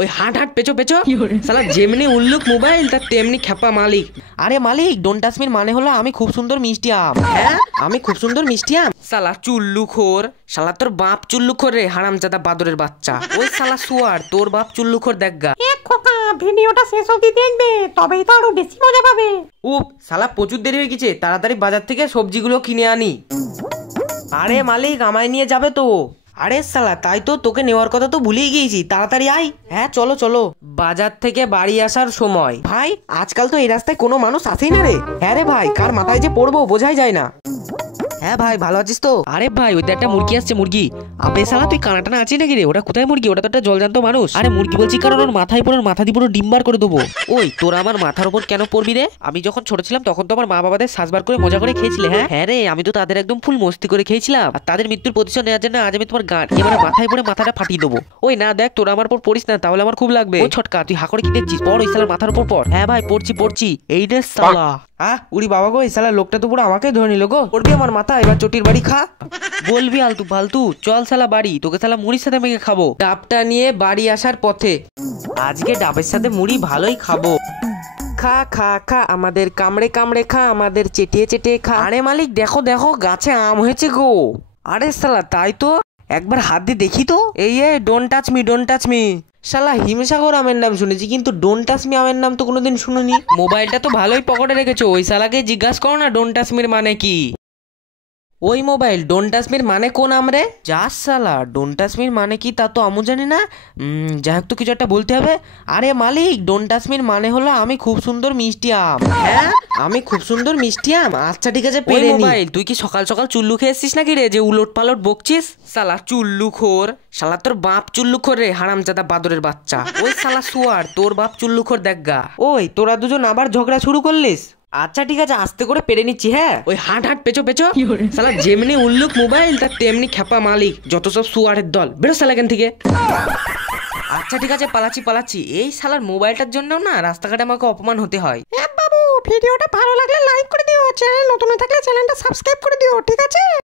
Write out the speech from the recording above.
ওই হাঁট হাঁট পেছো পেছো শালা যেমনি উল্লুক মোবাইল তার তেমনি খেপা মালিক। আরে মালিক, ডোন্ট টাচ মি মানে হলো আমি খুব সুন্দর মিষ্টি আম। হ্যাঁ আমি খুব সুন্দর মিষ্টি আম? শালা চুল্লুখোর, শালা তোর বাপ চুল্লুখোর রে, হারামজাদা বাদরের বাচ্চা। ওই শালা শুয়ার, তোর বাপ চুল্লুখোর দেখগা। খোকা ভিডিওটা শেষ অবধি দেখবে, তবেই তো আরো বেশি মজা পাবে। উপ শালা প্রচুর দেরি হয়ে গেছে, তাড়াতাড়ি বাজার থেকে সবজিগুলো কিনে আনি। আরে মালিক আমায় নিয়ে যাবে তো? আরে শালা তাই তো, তোকে নেওয়ার কথা তো ভুলেই গিয়েছি, তাড়াতাড়ি আয়। হ্যাঁ চলো চলো। বাজার থেকে বাড়ি আসার সময়। ভাই আজকাল তো এই রাস্তায় কোনো মানুষ আসেই না রে। হ্যাঁ রে ভাই, কার মাথায় যে পড়বো বোঝাই যায় না। হ্যাঁ ভাই ভালো আছিস তো? আরে ভাই ওই একটা মুরগি আসছে, মুরগি। আবে শালা তুই কানাটানা আছিস নাকি রে? ওটা কোথায় মুরগি? ওটা তো একটা জলজান্ত মানুষ। আরে মুরগি বলছি কারণ ওর মাথায় পুরো মাথা দিয়ে পুরো ডিম বার করে দেবো। ওই তোরা আমার মাথার উপর কেন পড়বি রে? আমি যখন ছোট ছিলাম তখন তো আমার মা বাবাদের শ্বাসবার করে মজা করে খেয়েছিলে। হ্যাঁ হ্যাঁ রে, আমি তো তাদের একদম ফুল মস্তি করে খেয়েছিলাম। আর তাদের মৃত্যুর প্রতিশোধ নেওয়ার জন্য আজ আমি তোমার গান এবারে মাথায় পড়ে মাথাটা ফাটিয়ে দেবো। ওই না দেখ, তোরা আমার উপর পড়িস না, তাহলে আমার খুব লাগবে। ওই ছটকা তুই হাঁকড়ে কি দেখছিস? পড় ওই শালার মাথার উপর পড়। হ্যাঁ ভাই পড়ছি পড়ছি। এই রে শালা। উড়ি বাবা গো, এই শালা লোকটা তো পুরো আমাকে ধরে নিল গো। পড়বি আমার মাথা, এবার চটির বাড়ি খা। বলবি আলতু ফালতু, চল শালা বাড়ি, তোকে শালা মুড়ির সাথে মেখে খাবো। ডাবটা নিয়ে বাড়ি আসার পথে আজকে ডাবের সাথে মুড়ি ভালোই খাবো। খা খা খা, আমাদের কামড়ে কামড়ে খা, আমাদের চেটিয়ে চেটিয়ে খা। আরে মালিক দেখো দেখো, গাছে আম হয়েছে গো। আরে শালা তাই তো, একবার হাত দিয়ে দেখি তো। এই don't touch me, don't touch me. শালা হিমসাগর আমের নাম শুনেছি, কিন্তু ডোন্ট টাচ মি আমের নাম তো কোনোদিন শুনিনি। মোবাইলটা তো ভালোই পকেটে রেখেছো, ওই শালাকে জিজ্ঞাসা করো না ডোন্ট টাচ মির মানে কি। ওই মোবাইল, ডোন্ট টাচ মির মানে কোন আমরে? যা শালা, ডোন্ট টাচ মির মানে কি তা তো আমি জানি না। যাই হোক তো কিছু একটা বলতে হবে। আরে মালিক, ডোন্ট টাচ মির মানে হলো আমি খুব সুন্দর মিষ্টি আম। হ্যাঁ আমি খুব সুন্দর মিষ্টি আম? আচ্ছা ঠিক আছে পেরে নি। মোবাইল তুই কি সকাল সকাল চুল্লু খেয়ে এসছিস নাকি রে, যে উলট পালট বকছিস? শালা চুল্লুখোর, শালা তোর বাপ চুল্লুখোর রে, হারামজাদা বাদরের বাচ্চা। ওই শালা শুয়ার, তোর বাপ চুল্লুখোর দেখগা। ওই তোরা দুজন আবার ঝগড়া শুরু করলিস? আচ্ছা ঠিক আছে আস্তে করে পেরে নিচ্ছি। হ্যাঁ ওই হাঁট হাঁট পেছো পেছো। শালা যেমনি উল্লুক মোবাইল তার তেমনি খেপা মালিক, যত সব শুয়ারের দল, বেরো শালা এখান থেকে। আচ্ছা ঠিক আছে পালাচ্ছি পালাচ্ছি। এই শালার মোবাইলটার জন্য না রাস্তাঘাটে আমাকে অপমান হতে হয়। বাবু ভিডিওটা ভালো লাগলে লাইক করে দিও, চ্যানেল নতুন থাকলে চ্যানেলটা সাবস্ক্রাইব করে দিও, ঠিক আছে?